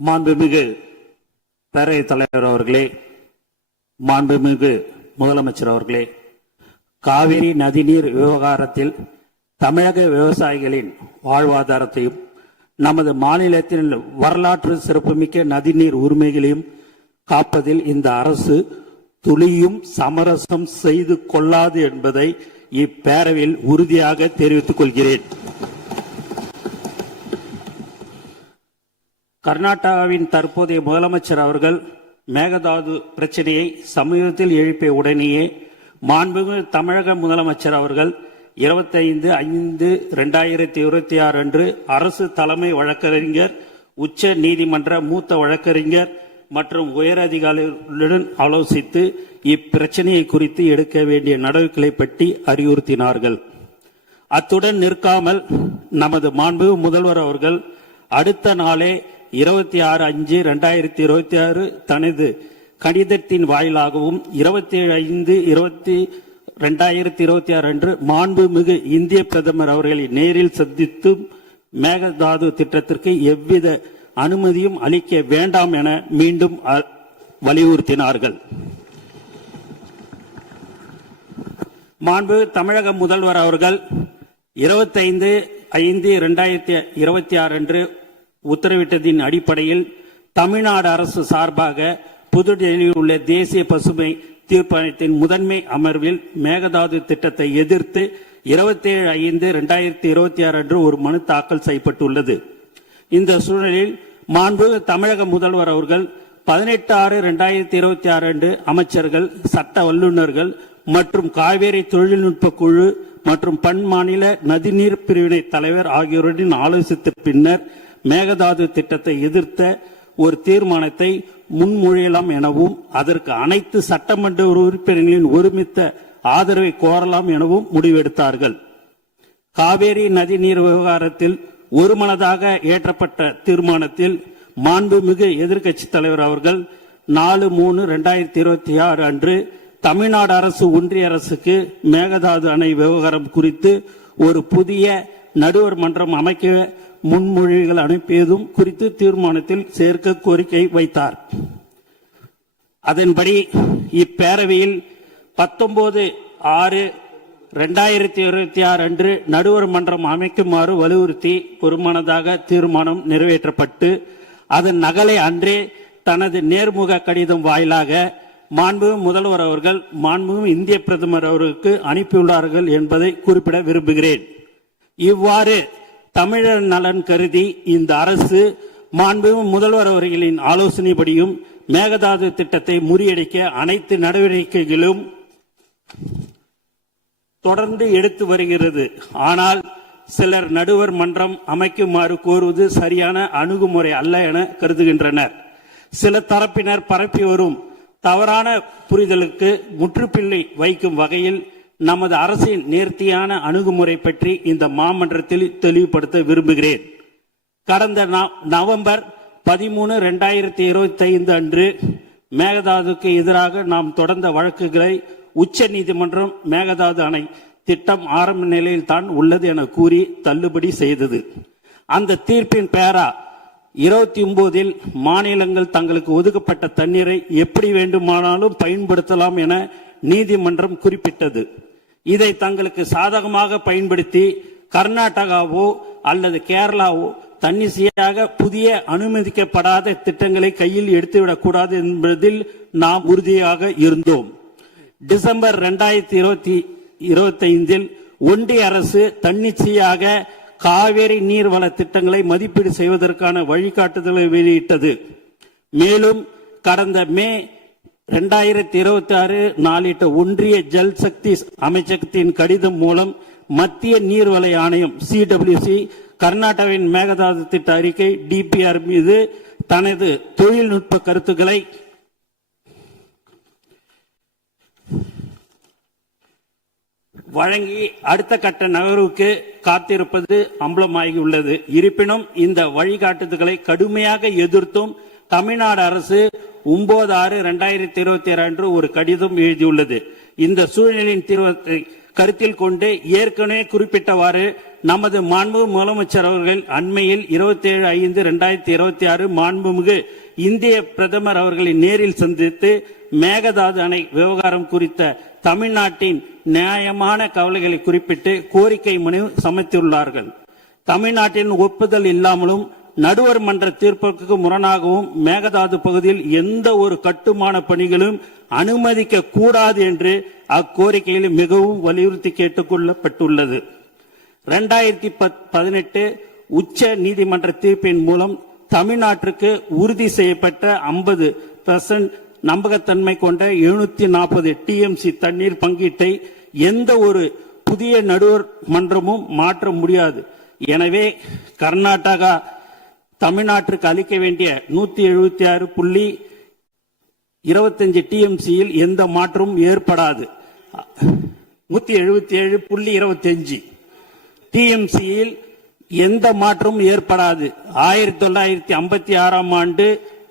மாண்புமிகு பேரவைத் தலைவர் அவர்களே, மாண்புமிகு முதலமைச்சர் அவர்களே, காவிரி நதிநீர் விவகாரத்தில் தமிழக விவசாயிகளின் வாழ்வாதாரத்தையும் நமது மாநிலத்தின் வரலாற்று சிறப்புமிக்க நதிநீர் உரிமைகளையும் காப்பதில் இந்த அரசு துளியும் சமரசம் செய்து கொள்ளாது என்பதை இப்பேரவையில் உறுதியாக தெரிவித்துக் கொள்கிறேன். கர்நாடகாவின் தற்போதைய முதலமைச்சர் அவர்கள் மேகதாது பிரச்சனையை சமீபத்தில் எழுப்பிய உடனேயே மாண்புமிகு தமிழக முதலமைச்சர் அவர்கள் 25/5/2026 அன்று அரசு தலைமை வழக்கறிஞர், உச்ச நீதிமன்ற மூத்த வழக்கறிஞர் மற்றும் உயர் அதிகாரிகளுடன் ஆலோசித்து இப்பிரச்சனையை குறித்து எடுக்க வேண்டிய நடவடிக்கைகளை பற்றி அறிவுறுத்தினார்கள். அத்துடன் நிற்காமல் நமது மாண்புமிகு முதல்வர் அவர்கள் அடுத்த நாளே 26/5/2026 தனது கடிதத்தின் வாயிலாகவும் 27/5/2026 அன்று மாண்புமிகு இந்திய பிரதமர் அவர்களை நேரில் சந்தித்து மேகதாது திட்டத்திற்கு எவ்வித அனுமதியும் அளிக்க வேண்டாம் என மீண்டும் வலியுறுத்தினார்கள். மாண்பு தமிழக முதல்வர் அவர்கள் 25/5/2026 அன்று உத்தரவிட்டதின் அடிப்படையில் தமிழ்நாடு அரசு சார்பாக புதுடெல்லியில் உள்ள தேசிய பசுமை தீர்ப்பாயத்தின் முதன்மை அமர்வில் மேகதாது திட்டத்தை எதிர்த்து 27/5/2026 அன்று ஒரு மனு தாக்கல் செய்யப்பட்டுள்ளது. இந்த சூழலில் மாண்பு தமிழக முதல்வர் அவர்கள் 18/6/2026 அன்று அமைச்சர்கள், சட்ட வல்லுநர்கள் மற்றும் காவேரி தொழில்நுட்ப குழு மற்றும் பன்மாநில நதிநீர் பிரிவினை தலைவர் ஆகியோருடன் ஆலோசித்த பின்னர் மேகதாது திட்டத்தை எதிர்த்த ஒரு தீர்மானத்தை முன்மொழியலாம் எனவும் அதற்கு அனைத்து சட்டமன்ற உறுப்பினர்களின் ஒருமித்த ஆதரவை கோரலாம் எனவும் முடிவெடுத்தார்கள். காவேரி நதிநீர் விவகாரத்தில் ஒருமனதாக ஏற்றப்பட்ட தீர்மானத்தில் மாண்புமிகு எதிர்க்கட்சி தலைவர் அவர்கள் 4/3/2026 அன்று தமிழ்நாடு அரசு ஒன்றிய அரசுக்கு மேகதாது அணை விவகாரம் குறித்து ஒரு புதிய நடுவர் மன்றம் அமைக்க முன்மொழிகள் அனுப்பியதும் குறித்து தீர்மானத்தில் சேர்க்க கோரிக்கை வைத்தார். அதன்படி இப்பேரவையில் 19/6/2026 அன்று நடுவர் மன்றம் அமைக்குமாறு வலியுறுத்தி ஒருமனதாக தீர்மானம் நிறைவேற்றப்பட்டு அதன் நகலை அன்றே தனது நேர்முக கடிதம் வாயிலாக மாண்புமிகு முதல்வர் அவர்கள் மாண்புமிகு இந்திய பிரதமர் அவர்களுக்கு அனுப்பியுள்ளார்கள் என்பதை குறிப்பிட விரும்புகிறேன். இவ்வாறு தமிழர் நலன் கருதி இந்த அரசு மாண்புமிகு முதல்வர் அவர்களின் ஆலோசனைப்படியும் மேகதாது திட்டத்தை முறியடிக்க அனைத்து நடவடிக்கைகளும் தொடர்ந்து எடுத்து வருகிறது. ஆனால் சிலர் நடுவர் மன்றம் அமைக்குமாறு கோருவது சரியான அணுகுமுறை அல்ல என கருதுகின்றனர். சில தரப்பினர் பரப்பி வரும் தவறான புரிதலுக்கு முற்றுப்புள்ளி வைக்கும் வகையில் நமது அரசின் நேர்த்தியான அணுகுமுறை பற்றி இந்த மாமன்றத்தில் தெளிவுபடுத்த விரும்புகிறேன். கடந்த நவம்பர் 13/2025 அன்று மேகதாதுக்கு எதிராக நாம் தொடர்ந்த வழக்குகளை உச்ச நீதிமன்றம் மேகதாது அணை திட்டம் ஆரம்ப நிலையில் தான் உள்ளது என கூறி தள்ளுபடி செய்தது. அந்த தீர்ப்பின் பேரா 29 மாநிலங்கள் தங்களுக்கு ஒதுக்கப்பட்ட தண்ணீரை எப்படி வேண்டுமானாலும் பயன்படுத்தலாம் என நீதிமன்றம் குறிப்பிட்டது. இதை தங்களுக்கு சாதகமாக பயன்படுத்தி கர்நாடகாவோ அல்லது கேரளாவோ தன்னிச்சையாக புதிய அனுமதிக்கப்படாத திட்டங்களை கையில் எடுத்துவிடக்கூடாது என்பதில் நாம் உறுதியாக இருந்தோம். டிசம்பர் 2025 ஒன்றிய அரசு தன்னிச்சையாக காவேரி நீர்வள திட்டங்களை மதிப்பீடு செய்வதற்கான வழிகாட்டுதலை வெளியிட்டது. மேலும் கடந்த மே 2026 நாளிட்ட ஒன்றிய ஜல் சக்தி அமைச்சகத்தின் கடிதம் மூலம் மத்திய நீர்வள ஆணையம் CWC கர்நாடகாவின் மேகதாது திட்ட அறிக்கை DPR மீது தனது தொழில்நுட்ப கருத்துக்களை வழங்கி அடுத்த கட்ட நகர்வுக்கு காத்திருப்பது அம்பலமாகி உள்ளது. இருப்பினும் இந்த வழிகாட்டுதல்களை கடுமையாக எதிர்த்தும் தமிழ்நாடு அரசு 9/6/2026 அன்று ஒரு கடிதம் எழுதியுள்ளது. இந்த சூழ்நிலையின் தீர்வை கருத்தில் கொண்டு ஏற்கனவே குறிப்பிட்டவாறு நமது மாண்புமிகு முதலமைச்சர் அவர்கள் அண்மையில் 27/5/2026 மாண்புமிகு இந்திய பிரதமர் அவர்களை நேரில் சந்தித்து மேகதாது அணை விவகாரம் குறித்த தமிழ்நாட்டின் நியாயமான கவலைகளை குறிப்பிட்டு கோரிக்கை மனு சமர்ப்பித்துள்ளார்கள். தமிழ்நாட்டின் ஒப்புதல் இல்லாமலும் நடுவர் மன்ற தீர்ப்புக்கு முரணாகவும் மேகதாது பகுதியில் எந்த ஒரு கட்டுமான பணிகளும் அனுமதிக்க கூடாது என்று அக்கோரிக்கையில் மிகவும் வலியுறுத்தி கேட்டுக்கொள்ளப்பட்டுள்ளது. 2018 உச்ச நீதிமன்ற தீர்ப்பின் மூலம் தமிழ்நாட்டிற்கு உறுதி செய்யப்பட்ட 50% நம்பகத்தன்மை கொண்ட 740 டிஎம்சி தண்ணீர் பங்கீட்டை எந்த ஒரு புதிய நடுவர் மன்றமும் மாற்ற முடியாது. எனவே கர்நாடகா தமிழ்நாட்டிற்கு அளிக்க வேண்டிய 176.25 டிஎம்சியில் எந்த மாற்றமும் ஏற்படாது. 177.25 டிஎம்சியில் எந்த மாற்றமும் ஏற்படாது. 1956ஆம் ஆண்டு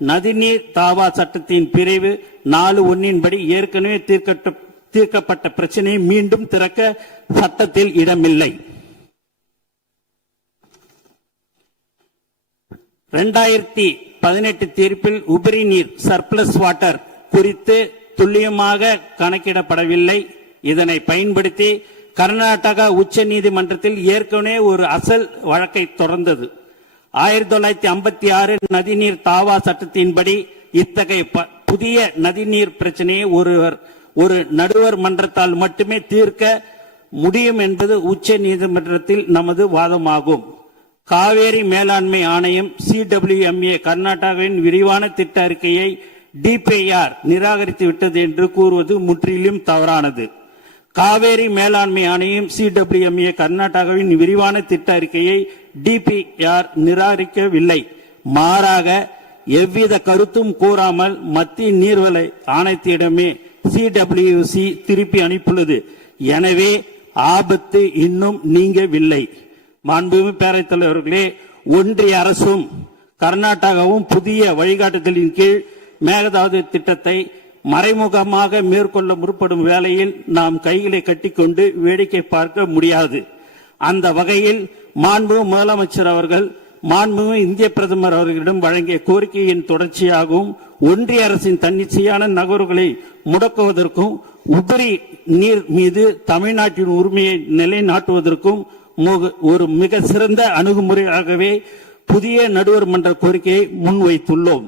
நதிநீர் தாவா சட்டத்தின் பிரிவு 4(1) படி ஏற்கனவே தீர்க்கப்பட்ட பிரச்சனையை மீண்டும் திறக்க சட்டத்தில் இடமில்லை. 2018 தீர்ப்பில் உபரி நீர் சர்ப்ளஸ் வாட்டர் குறித்து துல்லியமாக கணக்கிடப்படவில்லை. இதனை பயன்படுத்தி கர்நாடகா உச்ச நீதிமன்றத்தில் ஏற்கனவே ஒரு அசல் வழக்கை தொடர்ந்தது. 1956 நதிநீர் தாவா சட்டத்தின்படி இத்தகைய புதிய நதிநீர் பிரச்சனையை ஒரு நடுவர் மன்றத்தால் மட்டுமே தீர்க்க முடியும் என்பது உச்ச நீதிமன்றத்தில் நமது வாதமாகும். காவேரி மேலாண்மை ஆணையம் CWMA கர்நாடகாவின் விரிவான திட்ட அறிக்கையை DPR நிராகரித்து விட்டது என்று கூறுவது முற்றிலும் தவறானது. காவேரி மேலாண்மை ஆணையம் CWMA கர்நாடகாவின் விரிவான திட்ட அறிக்கையை DPR நிராகரிக்கவில்லை. மாறாக எவ்வித கருத்தும் கூறாமல் மத்திய நீர்வள ஆணையத்திடமே CWC திருப்பி அனுப்பியுள்ளது. எனவே ஆபத்து இன்னும் நீங்கவில்லை. மாண்புமிகு பேரவைத் தலைவர்களே, ஒன்றிய அரசும் கர்நாடகாவும் புதிய வழிகாட்டுதலின் கீழ் மேகதாது திட்டத்தை மறைமுகமாக மேற்கொள்ள முற்படும் வேளையில் நாம் கைகளை கட்டிக்கொண்டு வேடிக்கை பார்க்க முடியாது. அந்த வகையில் மாண்புமிகு முதலமைச்சர் அவர்கள் மாண்புமிகு இந்திய பிரதமர் அவர்களிடம் வழங்கிய கோரிக்கையின் தொடர்ச்சியாகவும் ஒன்றிய அரசின் தன்னிச்சையான நகர்வுகளை முடக்குவதற்கும் உபரி நீர் மீது தமிழ்நாட்டின் உரிமையை நிலைநாட்டுவதற்கும் ஒரு மிக சிறந்த அணுகுமுறையாகவே புதிய நடுவர் மன்ற கோரிக்கையை முன்வைத்துள்ளோம்.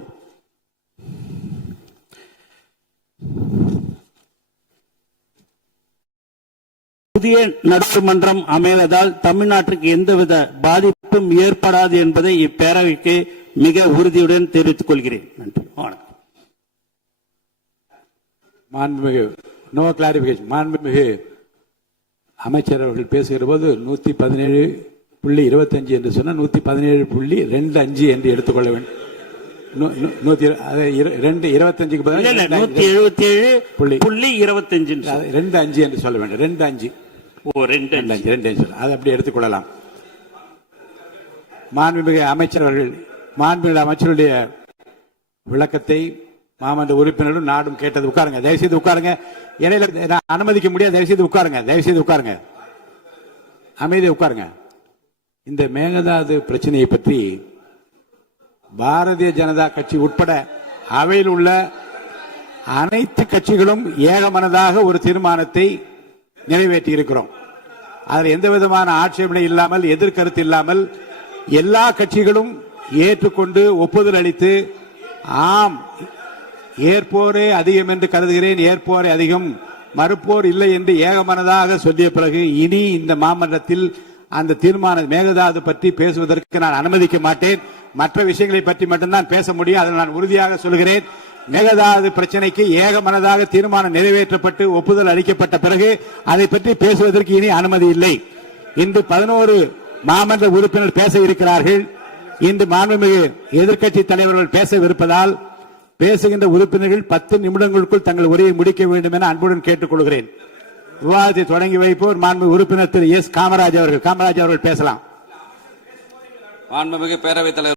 புதிய நடுவர் மன்றம் அமைவதால் தமிழ்நாட்டிற்கு எந்தவித பாதிப்பும் ஏற்படாது என்பதை இப்பேரவைக்கு மிக உறுதியுடன் தெரிவித்துக் கொள்கிறேன். நன்றி, வணக்கம். மாண்புமிகு அமைச்சர் அவர்கள் பேசுகிற போது 117.25 என்று சொன்ன 117.25 என்று எடுத்துக்கொள்ள வேண்டும். 125 என்று சொல்ல வேண்டும். 2.5 அது அப்படி எடுத்துக்கொள்ளலாம். மாண்புமிகு அமைச்சர் அவர்கள் அமைச்சருடைய விளக்கத்தை மாமன்ற உறுப்பினரும் நாடும் கேட்டது. உட்காருங்க, தயவுசெய்து உட்காருங்க. இடையில அனுமதிக்க முடியாது. தயவுசெய்து உட்காருங்க, அமைதியை உட்காருங்க. இந்த மேகதாது பிரச்சனையை பற்றி பாரதிய ஜனதா கட்சி உட்பட அவையில் உள்ள அனைத்து கட்சிகளும் ஏகமனதாக ஒரு தீர்மானத்தை நிறைவேற்றி இருக்கிறோம். அதில் எந்த விதமான ஆட்சேபனை இல்லாமல், எதிர்கருத்து இல்லாமல் எல்லா கட்சிகளும் ஏற்றுக்கொண்டு ஒப்புதல் அளித்து, ஆம் ஏற்போரே அதிகம் என்று கருதுகிறேன், ஏற்போரே அதிகம், மறுப்போர் இல்லை என்று ஏகமனதாக சொல்லிய பிறகு இனி இந்த மாமன்றத்தில் அந்த தீர்மான மேகதாது பற்றி பேசுவதற்கு நான் அனுமதிக்க மாட்டேன். மற்ற விஷயங்களை பற்றி மட்டும்தான் பேச முடியும். அதை நான் உறுதியாக சொல்கிறேன். மேகதாது பிரச்சனைக்கு ஏகமனதாக தீர்மானம் நிறைவேற்றப்பட்டு ஒப்புதல் அளிக்கப்பட்ட பிறகு அதை பற்றி பேசுவதற்கு இனி அனுமதி இல்லை. இன்று 11 மாமன்ற உறுப்பினர் பேச இருக்கிறார்கள். இன்று மாண்புமிகு எதிர்க்கட்சி தலைவர்கள் பேசவிருப்பதால் பேசுகின்ற உறுப்பினர்கள் 10 நிமிடங்களுக்குள் தங்கள் உரையை முடிக்க வேண்டும் என அன்புடன் கேட்டுக் கொள்கிறேன். விவாதத்தை தொடங்கி வைப்போர் மாண்புமிகு உறுப்பினர் திரு எஸ் காமராஜ் அவர்கள். காமராஜ் அவர்கள் பேசலாம். மாண்புமிகு பேரவைத் தலைவர்